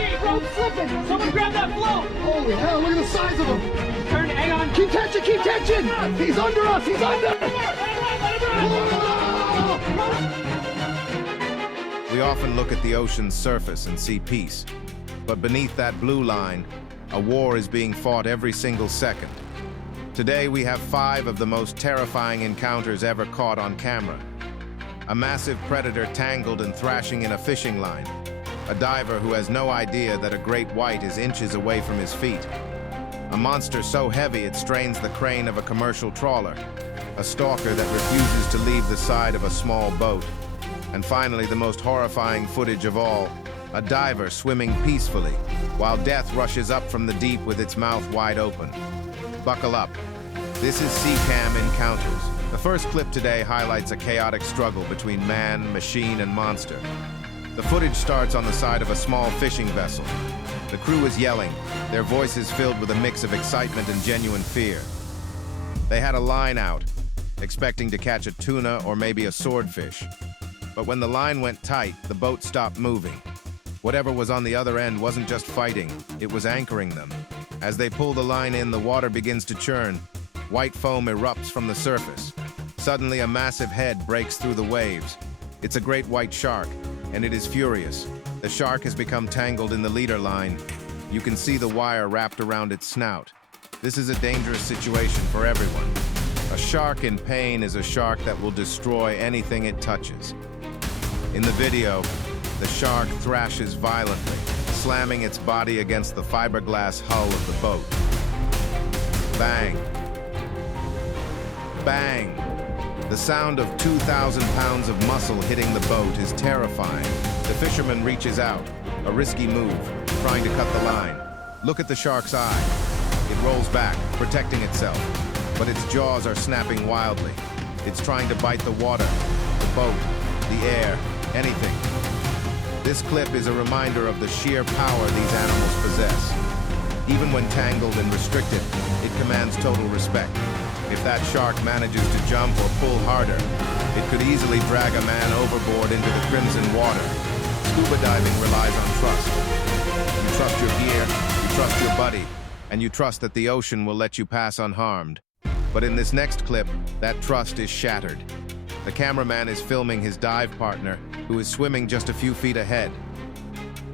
speed! Bro, I'm slipping! Someone grab that float! Holy hell, look at the size of him! Turn, hang on! Keep tension, keep tension! He's under us, he's under! We often look at the ocean's surface and see peace. But beneath that blue line, a war is being fought every single second. Today we have 5 of the most terrifying encounters ever caught on camera. A massive predator tangled and thrashing in a fishing line. A diver who has no idea that a great white is inches away from his feet. A monster so heavy it strains the crane of a commercial trawler. A stalker that refuses to leave the side of a small boat. And finally, the most horrifying footage of all, a diver swimming peacefully, while death rushes up from the deep with its mouth wide open. Buckle up. This is Seacam Encounters. The first clip today highlights a chaotic struggle between man, machine, and monster. The footage starts on the side of a small fishing vessel. The crew is yelling, their voices filled with a mix of excitement and genuine fear. They had a line out, expecting to catch a tuna or maybe a swordfish. But when the line went tight, the boat stopped moving. Whatever was on the other end wasn't just fighting, it was anchoring them. As they pull the line in, the water begins to churn. White foam erupts from the surface. Suddenly, a massive head breaks through the waves. It's a great white shark, and it is furious. The shark has become tangled in the leader line. You can see the wire wrapped around its snout. This is a dangerous situation for everyone. A shark in pain is a shark that will destroy anything it touches. In the video, the shark thrashes violently, slamming its body against the fiberglass hull of the boat. Bang. Bang. The sound of 2,000 pounds of muscle hitting the boat is terrifying. The fisherman reaches out, a risky move, trying to cut the line. Look at the shark's eye. It rolls back, protecting itself, but its jaws are snapping wildly. It's trying to bite the water, the boat, the air, anything. This clip is a reminder of the sheer power these animals possess. Even when tangled and restricted, it commands total respect. If that shark manages to jump or pull harder, it could easily drag a man overboard into the crimson water. Scuba diving relies on trust. You trust your gear, you trust your buddy, and you trust that the ocean will let you pass unharmed. But in this next clip, that trust is shattered. The cameraman is filming his dive partner, who is swimming just a few feet ahead.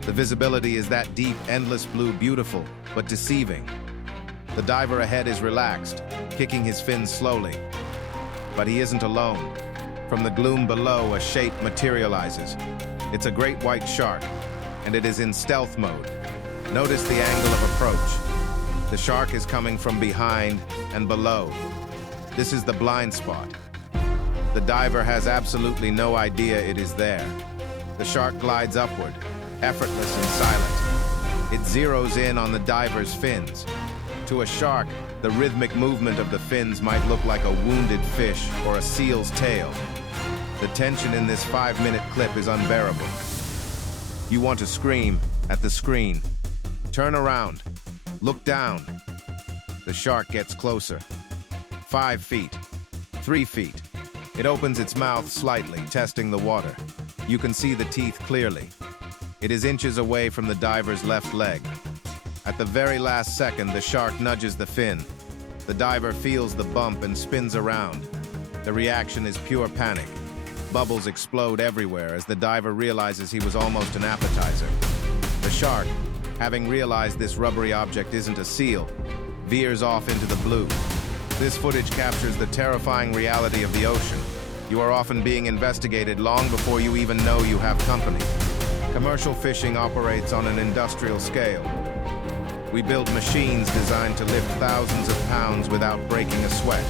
The visibility is that deep, endless blue, beautiful, but deceiving. The diver ahead is relaxed, kicking his fins slowly. But he isn't alone. From the gloom below, a shape materializes. It's a great white shark, and it is in stealth mode. Notice the angle of approach. The shark is coming from behind and below. This is the blind spot. The diver has absolutely no idea it is there. The shark glides upward, effortless and silent. It zeroes in on the diver's fins. To a shark, the rhythmic movement of the fins might look like a wounded fish or a seal's tail. The tension in this 5-minute clip is unbearable. You want to scream at the screen. Turn around. Look down. The shark gets closer. 5 feet. 3 feet. It opens its mouth slightly, testing the water. You can see the teeth clearly. It is inches away from the diver's left leg. At the very last second, the shark nudges the fin. The diver feels the bump and spins around. The reaction is pure panic. Bubbles explode everywhere as the diver realizes he was almost an appetizer. The shark, having realized this rubbery object isn't a seal, veers off into the blue. This footage captures the terrifying reality of the ocean. You are often being investigated long before you even know you have company. Commercial fishing operates on an industrial scale. We build machines designed to lift thousands of pounds without breaking a sweat.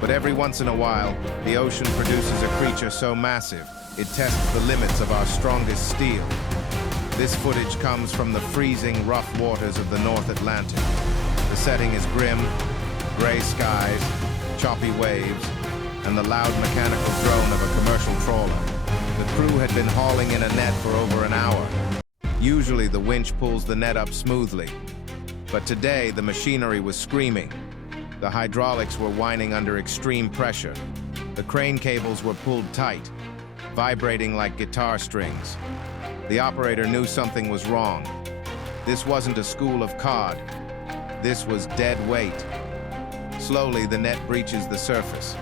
But every once in a while, the ocean produces a creature so massive, it tests the limits of our strongest steel. This footage comes from the freezing, rough waters of the North Atlantic. The setting is grim, gray skies, choppy waves, and the loud mechanical drone of a commercial trawler. The crew had been hauling in a net for over an hour. Usually the winch pulls the net up smoothly, but today the machinery was screaming. The hydraulics were whining under extreme pressure. The crane cables were pulled tight, vibrating like guitar strings. The operator knew something was wrong. This wasn't a school of cod. This was dead weight. Slowly, the net breaches the surface.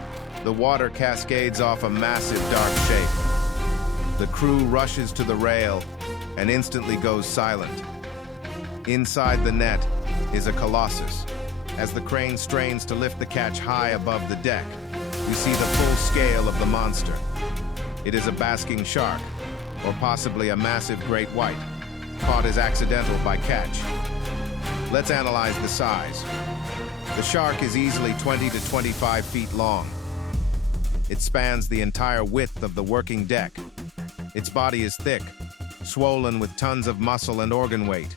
The water cascades off a massive dark shape. The crew rushes to the rail and instantly goes silent. Inside the net is a colossus. As the crane strains to lift the catch high above the deck, we see the full scale of the monster. It is a basking shark, or possibly a massive great white, caught as accidental by catch. Let's analyze the size. The shark is easily 20 to 25 feet long. It spans the entire width of the working deck. Its body is thick, swollen with tons of muscle and organ weight.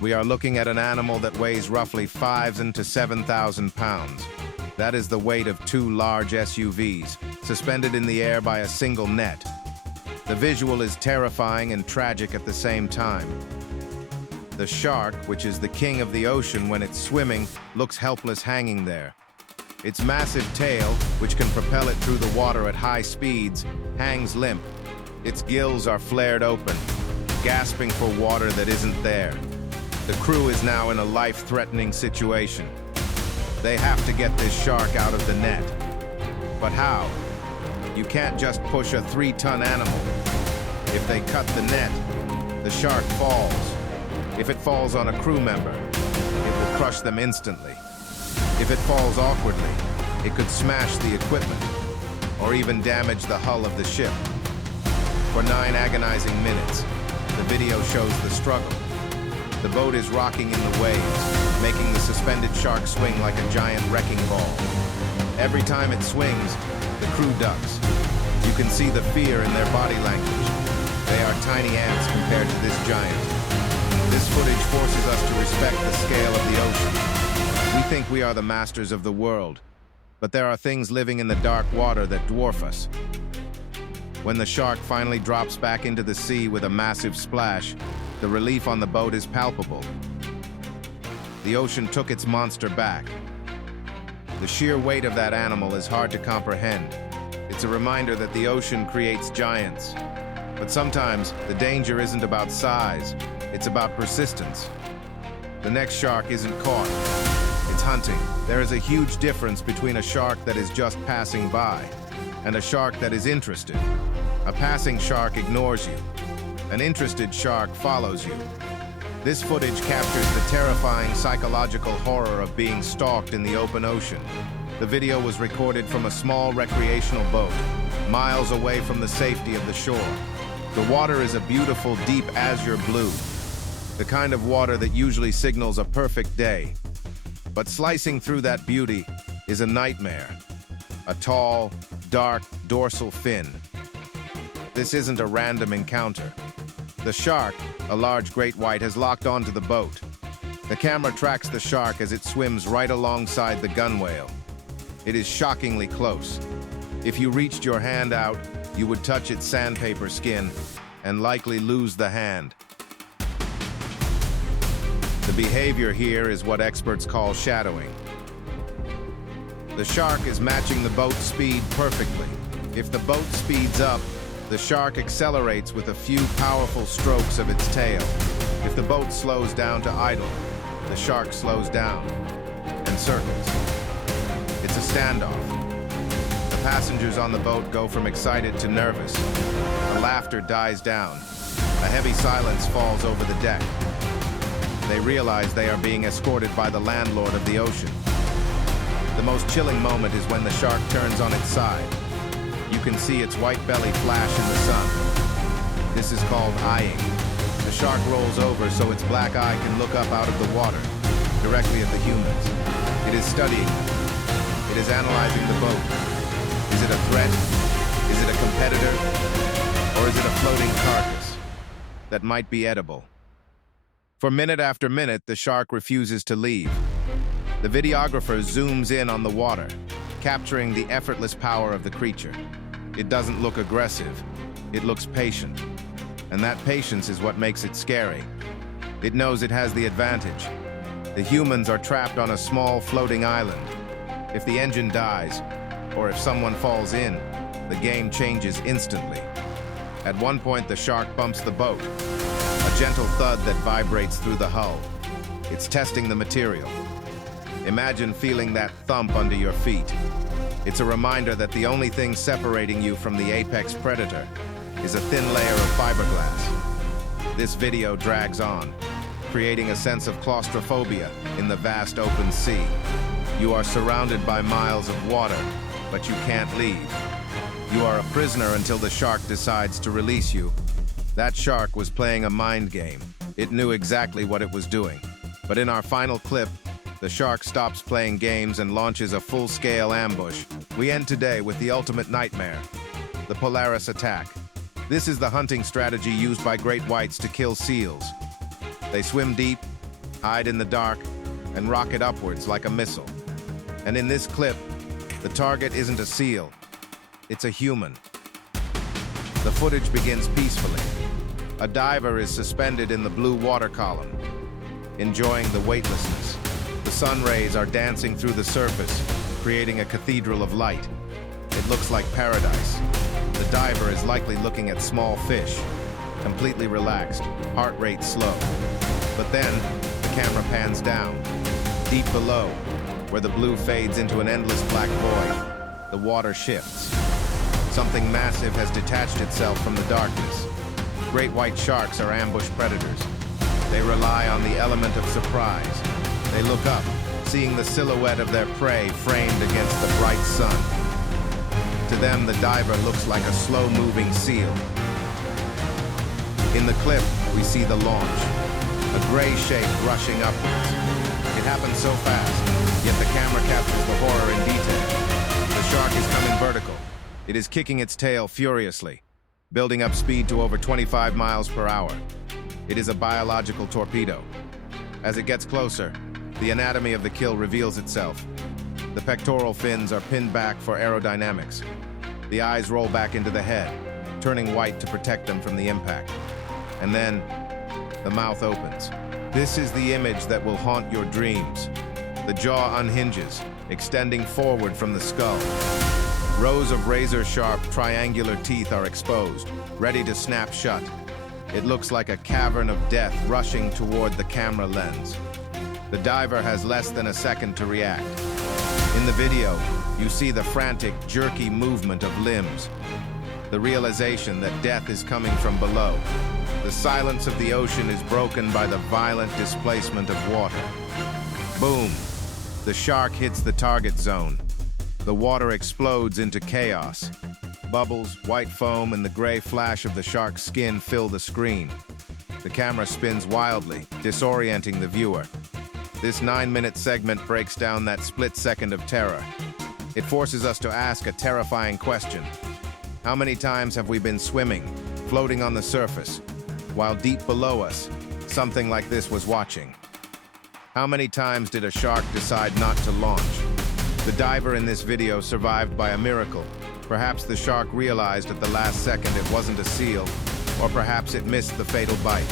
We are looking at an animal that weighs roughly 5,000 to 7,000 pounds. That is the weight of 2 large SUVs, suspended in the air by a single net. The visual is terrifying and tragic at the same time. The shark, which is the king of the ocean when it's swimming, looks helpless hanging there. Its massive tail, which can propel it through the water at high speeds, hangs limp. Its gills are flared open, gasping for water that isn't there. The crew is now in a life-threatening situation. They have to get this shark out of the net. But how? You can't just push a 3-ton animal. If they cut the net, the shark falls. If it falls on a crew member, it will crush them instantly. If it falls awkwardly, it could smash the equipment or even damage the hull of the ship. For 9 agonizing minutes, the video shows the struggle. The boat is rocking in the waves, making the suspended shark swing like a giant wrecking ball. Every time it swings, the crew ducks. You can see the fear in their body language. They are tiny ants compared to this giant. This footage forces us to respect the scale of the ocean. We think we are the masters of the world, but there are things living in the dark water that dwarf us. When the shark finally drops back into the sea with a massive splash, the relief on the boat is palpable. The ocean took its monster back. The sheer weight of that animal is hard to comprehend. It's a reminder that the ocean creates giants. But sometimes, the danger isn't about size, it's about persistence. The next shark isn't caught, it's hunting. There is a huge difference between a shark that is just passing by and a shark that is interested. A passing shark ignores you. An interested shark follows you. This footage captures the terrifying psychological horror of being stalked in the open ocean. The video was recorded from a small recreational boat, miles away from the safety of the shore. The water is a beautiful, deep azure blue, the kind of water that usually signals a perfect day. But slicing through that beauty is a nightmare. A tall, dark dorsal fin. This isn't a random encounter. The shark, a large great white, has locked onto the boat. The camera tracks the shark as it swims right alongside the gunwale. It is shockingly close. If you reached your hand out, you would touch its sandpaper skin and likely lose the hand. The behavior here is what experts call shadowing. The shark is matching the boat's speed perfectly. If the boat speeds up, the shark accelerates with a few powerful strokes of its tail. If the boat slows down to idle, the shark slows down and circles. It's a standoff. The passengers on the boat go from excited to nervous. The laughter dies down. A heavy silence falls over the deck. They realize they are being escorted by the landlord of the ocean. The most chilling moment is when the shark turns on its side. You can see its white belly flash in the sun. This is called eyeing. The shark rolls over so its black eye can look up out of the water, directly at the humans. It is studying them. It is analyzing the boat. Is it a threat? Is it a competitor? Or is it a floating carcass that might be edible? For minute after minute, the shark refuses to leave. The videographer zooms in on the water, capturing the effortless power of the creature. It doesn't look aggressive, it looks patient. And that patience is what makes it scary. It knows it has the advantage. The humans are trapped on a small floating island. If the engine dies, or if someone falls in, the game changes instantly. At one point, the shark bumps the boat. A gentle thud that vibrates through the hull. It's testing the material. Imagine feeling that thump under your feet. It's a reminder that the only thing separating you from the apex predator is a thin layer of fiberglass. This video drags on, creating a sense of claustrophobia in the vast open sea. You are surrounded by miles of water, but you can't leave. You are a prisoner until the shark decides to release you. That shark was playing a mind game. It knew exactly what it was doing. But in our final clip, the shark stops playing games and launches a full-scale ambush. We end today with the ultimate nightmare, the Polaris attack. This is the hunting strategy used by great whites to kill seals. They swim deep, hide in the dark, and rocket upwards like a missile. And in this clip, the target isn't a seal, it's a human. The footage begins peacefully. A diver is suspended in the blue water column, enjoying the weightlessness. The sun rays are dancing through the surface, creating a cathedral of light. It looks like paradise. The diver is likely looking at small fish, completely relaxed, heart rate slow. But then, the camera pans down. Deep below, where the blue fades into an endless black void, the water shifts. Something massive has detached itself from the darkness. Great white sharks are ambush predators. They rely on the element of surprise. They look up, seeing the silhouette of their prey framed against the bright sun. To them, the diver looks like a slow-moving seal. In the clip, we see the launch, a gray shape rushing upwards. It happens so fast, yet the camera captures the horror in detail. The shark is coming vertical. It is kicking its tail furiously, building up speed to over 25 miles per hour. It is a biological torpedo. As it gets closer, the anatomy of the kill reveals itself. The pectoral fins are pinned back for aerodynamics. The eyes roll back into the head, turning white to protect them from the impact. And then, the mouth opens. This is the image that will haunt your dreams. The jaw unhinges, extending forward from the skull. Rows of razor-sharp, triangular teeth are exposed, ready to snap shut. It looks like a cavern of death rushing toward the camera lens. The diver has less than a second to react. In the video, you see the frantic, jerky movement of limbs. The realization that death is coming from below. The silence of the ocean is broken by the violent displacement of water. Boom! The shark hits the target zone. The water explodes into chaos. Bubbles, white foam, and the gray flash of the shark's skin fill the screen. The camera spins wildly, disorienting the viewer. This 9-minute segment breaks down that split second of terror. It forces us to ask a terrifying question. How many times have we been swimming, floating on the surface, while deep below us, something like this was watching? How many times did a shark decide not to launch? The diver in this video survived by a miracle. Perhaps the shark realized at the last second it wasn't a seal, or perhaps it missed the fatal bite.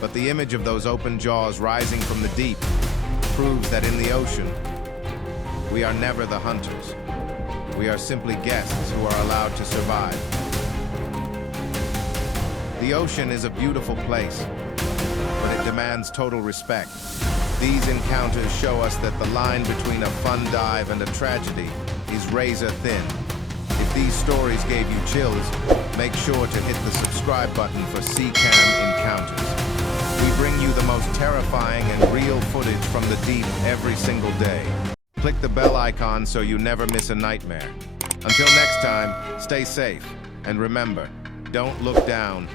But the image of those open jaws rising from the deep proves that in the ocean, we are never the hunters. We are simply guests who are allowed to survive. The ocean is a beautiful place, but it demands total respect. These encounters show us that the line between a fun dive and a tragedy is razor thin. If these stories gave you chills, make sure to hit the subscribe button for Seacam Encounters. We bring you the most terrifying and real footage from the deep every single day. Click the bell icon so you never miss a nightmare. Until next time, stay safe, and remember, don't look down,